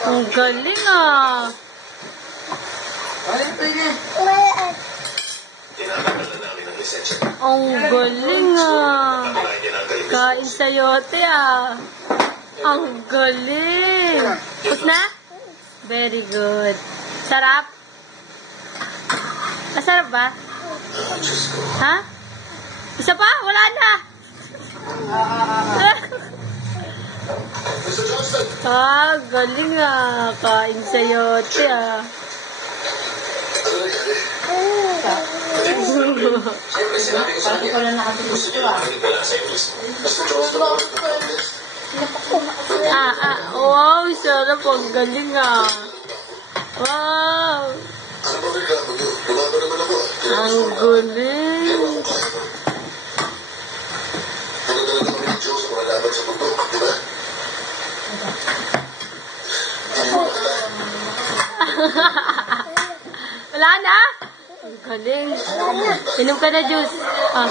Ang galing ah. Ang galing ah. Kain sayote ah. Ang galing. Tapos na? Very good. Sarap? Masarap ba? Ha? Isa pa? Wala na. Ah, galing ah. Kain sayote ah. Parang ko lang nakatulog ito ah. Wow, sarap. Ang galing ah. Wow. Ang galing. Wala na? Ang galing. Inom ka na juice. Ah.